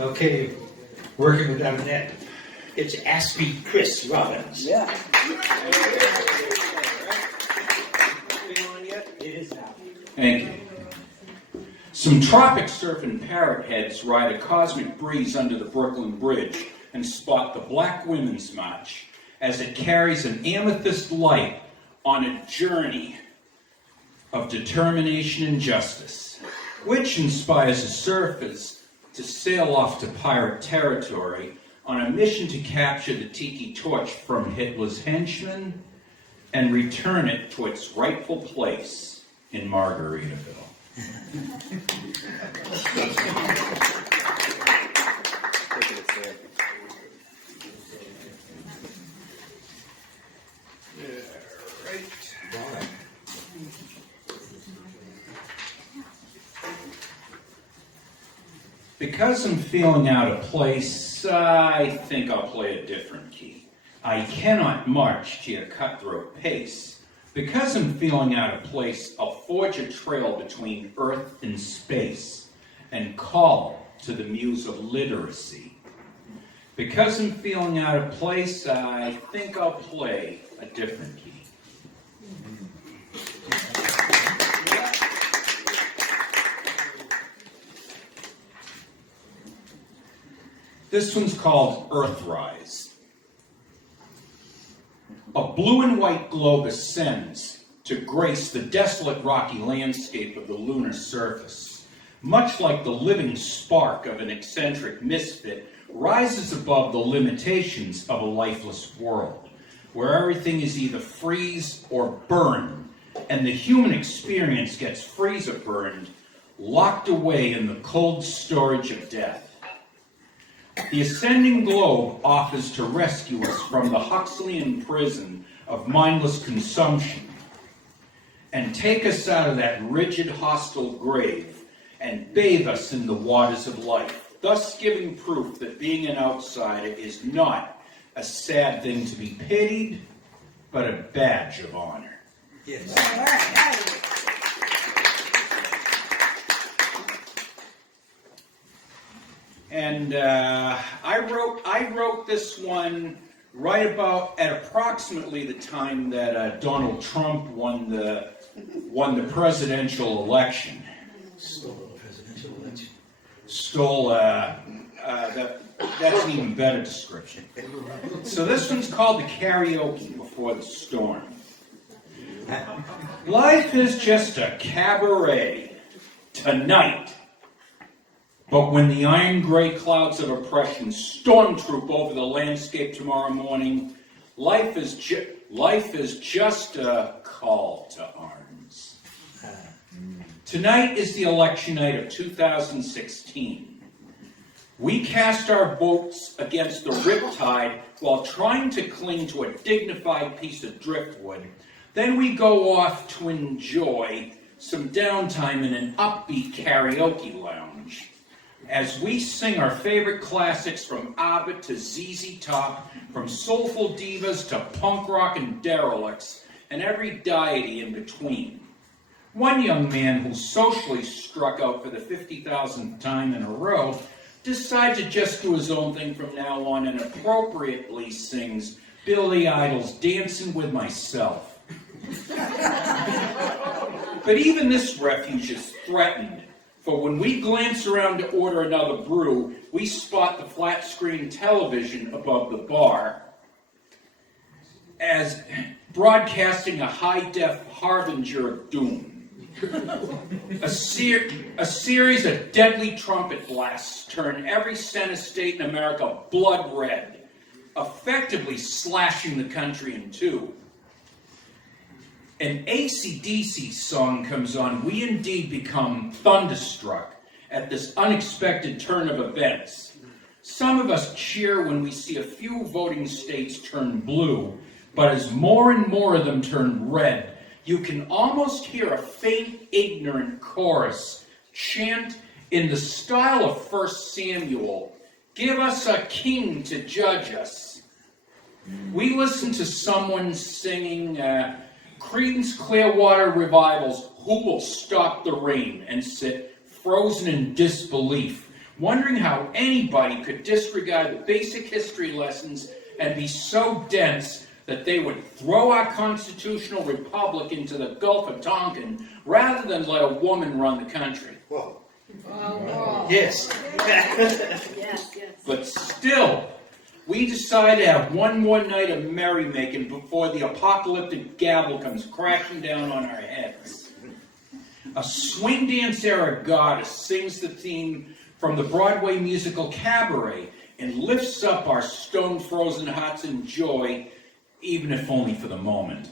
Okay, working with Annette. It's Aspie Chris Robbins. Yeah. It is now. Thank you. Some tropic-surfing parrot heads ride a cosmic breeze under the Brooklyn Bridge and spot the Black Women's March as it carries an amethyst light on a journey of determination and justice, which inspires the surfers to sail off to pirate territory on a mission to capture the tiki torch from Hitler's henchmen and return it to its rightful place in Margaritaville. Because I'm feeling out of place, I think I'll play a different key. I cannot march to your cutthroat pace. Because I'm feeling out of place, I'll forge a trail between earth and space and call to the muse of literacy. Because I'm feeling out of place, I think I'll play a different key. This one's called Earthrise. A blue and white globe ascends to grace the desolate rocky landscape of the lunar surface. Much like the living spark of an eccentric misfit, rises above the limitations of a lifeless world, where everything is either freeze or burn, and the human experience gets freezer burned, locked away in the cold storage of death. The ascending globe offers to rescue us from the Huxleyan prison of mindless consumption and take us out of that rigid, hostile grave and bathe us in the waters of life, thus giving proof that being an outsider is not a sad thing to be pitied, but a badge of honor. Yes. All right. And I wrote this one right about at approximately the time that Donald Trump won the presidential election. Stole the presidential election. That's an even better description. So this one's called the Karaoke Before the Storm. Life is just a cabaret tonight. But when the iron gray clouds of oppression stormtroop over the landscape tomorrow morning, life is just a call to arms. Tonight is the election night of 2016. We cast our votes against the riptide while trying to cling to a dignified piece of driftwood. Then we go off to enjoy some downtime in an upbeat karaoke lounge, as we sing our favorite classics from ABBA to ZZ Top, from soulful divas to punk rock and derelicts, and every deity in between. One young man who socially struck out for the 50,000th time in a row decides to just do his own thing from now on and appropriately sings Billy Idol's Dancing with Myself. But even this refuge is threatened. For when we glance around to order another brew, we spot the flat-screen television above the bar as broadcasting a high-def harbinger of doom. A series of deadly trumpet blasts turn every center state in America blood red, effectively slashing the country in two. An AC/DC song comes on, we indeed become thunderstruck at this unexpected turn of events. Some of us cheer when we see a few voting states turn blue, but as more and more of them turn red, you can almost hear a faint, ignorant chorus chant in the style of 1 Samuel, "Give us a king to judge us." We listen to someone singing Creedence Clearwater Revival's "Who Will Stop the Rain?" and sit frozen in disbelief wondering how anybody could disregard the basic history lessons and be so dense that they would throw our constitutional republic into the Gulf of Tonkin rather than let a woman run the country. Whoa. Yes. Yes. But still, we decided to have one more night of merrymaking before the apocalyptic gavel comes crashing down on our heads. A swing dance era goddess sings the theme from the Broadway musical Cabaret and lifts up our stone-frozen hearts in joy, even if only for the moment.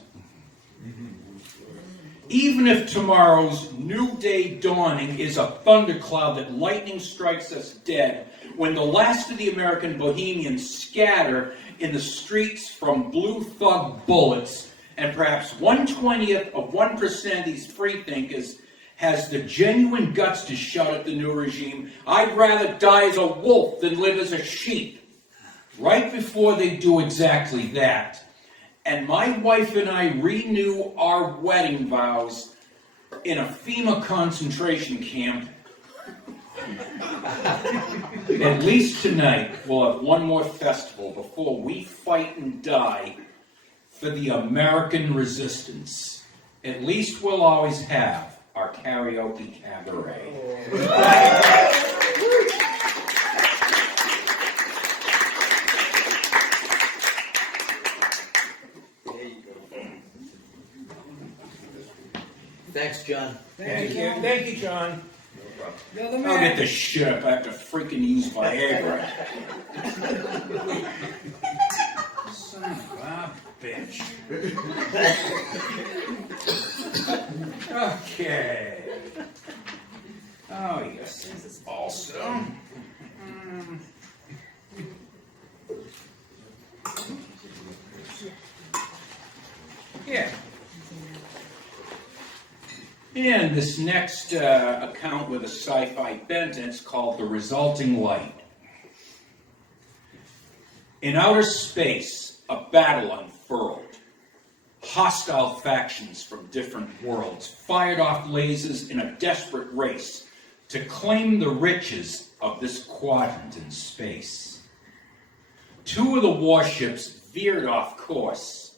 Even if tomorrow's new day dawning is a thundercloud that lightning strikes us dead, when the last of the American bohemians scatter in the streets from blue thug bullets, and perhaps 1/20th of 1% of these freethinkers has the genuine guts to shout at the new regime, I'd rather die as a wolf than live as a sheep. Right before they do exactly that, and my wife and I renew our wedding vows in a FEMA concentration camp, at least tonight we'll have one more festival before we fight and die for the American resistance. At least we'll always have our karaoke cabaret. Thanks, John. Thank you. Thank you, John. You're the I'll man. get this shit if I have to freaking use Viagra. Son of a bitch. Okay. Oh, yes, this is also. Yeah. And this next account with a sci-fi bent, and it's called The Resulting Light. In outer space, a battle unfurled. Hostile factions from different worlds fired off lasers in a desperate race to claim the riches of this quadrant in space. Two of the warships veered off course.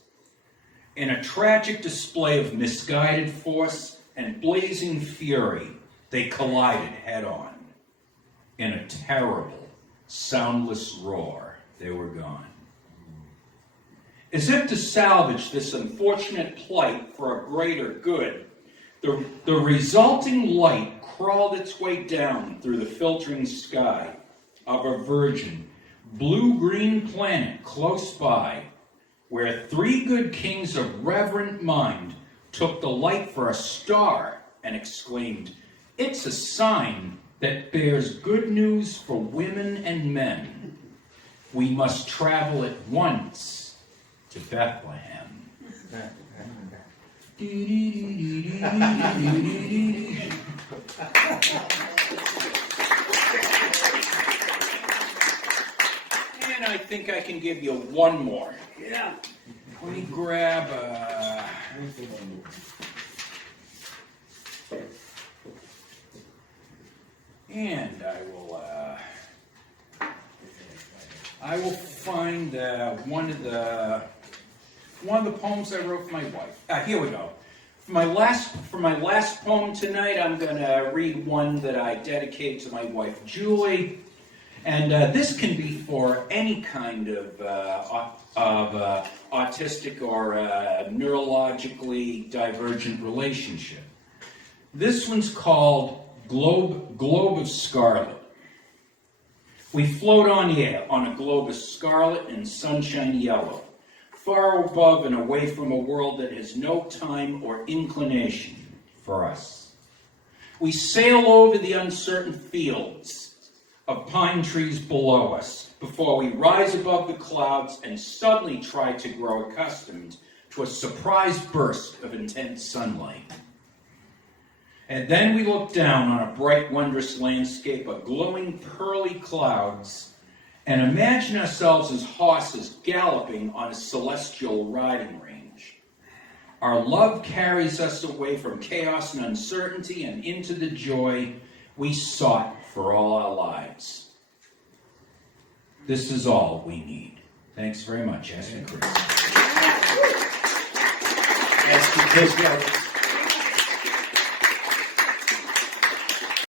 In a tragic display of misguided force and blazing fury, they collided head-on. In a terrible, soundless roar, they were gone. As if to salvage this unfortunate plight for a greater good, the resulting light crawled its way down through the filtering sky of a virgin, blue-green planet close by, where three good kings of reverent mind took the light for a star and exclaimed, "It's a sign that bears good news for women and men. We must travel at once to Bethlehem." And I think I can give you one more. Yeah. Let me grab and I will find one of the poems I wrote for my wife. Here we go. For my last poem tonight, I'm going to read one that I dedicate to my wife Julie, and this can be for any kind of autistic or neurologically divergent relationship. This one's called Globe of Scarlet. We float on air on a globe of scarlet and sunshine yellow, far above and away from a world that has no time or inclination for us. We sail over the uncertain fields of pine trees below us before we rise above the clouds and suddenly try to grow accustomed to a surprise burst of intense sunlight. And then we look down on a bright, wondrous landscape of glowing, pearly clouds and imagine ourselves as horses galloping on a celestial riding range. Our love carries us away from chaos and uncertainty and into the joy we sought for all our lives. This is all we need. Thanks very much, Esther Chris. Ask me Chris,